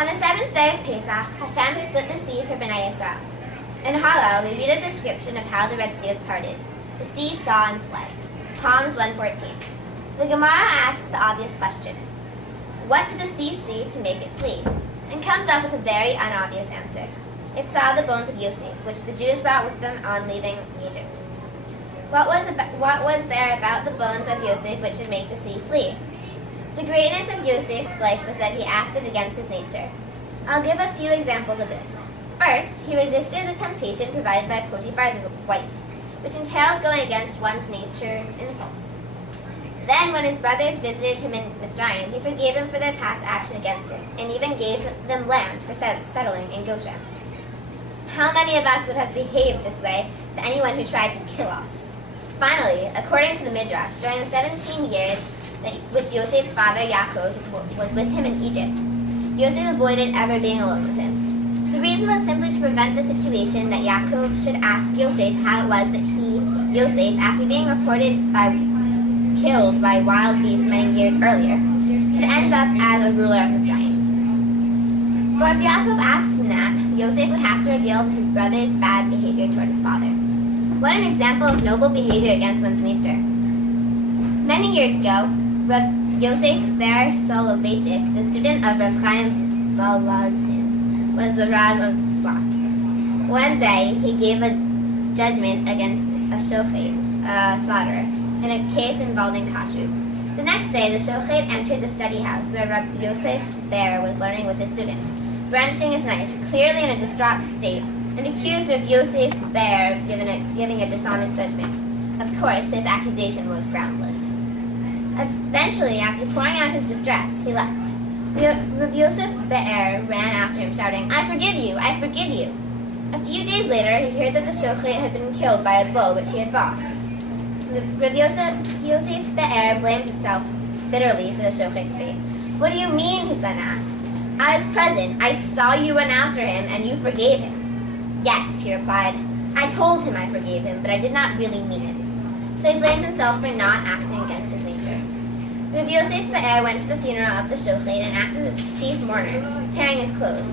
On the 7th day of Pesach, Hashem split the sea for Bnei Yisrael. In Hallel, we read a description of how the Red Sea is parted. The sea saw and fled. Psalms 1:14. The Gemara asks the obvious question, what did the sea see to make it flee? And comes up with a very unobvious answer. It saw the bones of Yosef, which the Jews brought with them on leaving Egypt. What was there about the bones of Yosef which should make the sea flee? The greatness of Yosef's life was that he acted against his nature. I'll give a few examples of this. First, he resisted the temptation provided by Potiphar's wife, which entails going against one's nature's impulse. Then, when his brothers visited him in Mitzrayim, he forgave them for their past action against him, and even gave them land for settling in Goshen. How many of us would have behaved this way to anyone who tried to kill us? Finally, according to the Midrash, during the 17 years which Yosef's father Yaakov was with him in Egypt, Yosef avoided ever being alone with him. The reason was simply to prevent the situation that Yaakov should ask Yosef how it was that he, Yosef, after being killed by wild beasts many years earlier, should end up as a ruler of Mitzrayim. For if Yaakov asks him that, Yosef would have to reveal his brother's bad behavior toward his father. What an example of noble behavior against one's nature. Many years ago, Rav Yosef Ber Soloveitchik, the student of Rav Chaim Volozhin, was the Rav of Tzlach. One day, he gave a judgment against a shochet, a slaughterer, in a case involving kashrut. The next day, the shochet entered the study house where Rav Yosef Ber was learning with his students, brandishing his knife, clearly in a distraught state, and accused Rav Yosef Ber of giving a dishonest judgment. Of course, this accusation was groundless. Eventually, after pouring out his distress, he left. Rav Yosef Be'er ran after him, shouting, "I forgive you! I forgive you!" A few days later, he heard that the shochet had been killed by a bull which he had bought. Rav Yosef Be'er blamed himself bitterly for the shochet's fate. "What do you mean?" his son asked. "I was present. I saw you run after him, and you forgave him." "Yes," he replied. "I told him I forgave him, but I did not really mean it." So he blamed himself for not acting against his nature. Rav Yosef Be'er went to the funeral of the shochet and acted as chief mourner, tearing his clothes.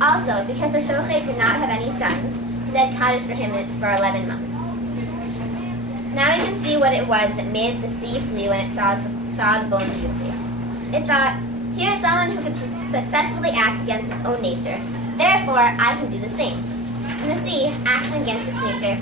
Also, because the shochet did not have any sons, he said Kaddish for him for 11 months. Now we can see what it was that made the sea flee when it saw the bones of Yosef. It thought, here is someone who could successfully act against his own nature, therefore I can do the same. And the sea, acting against its nature,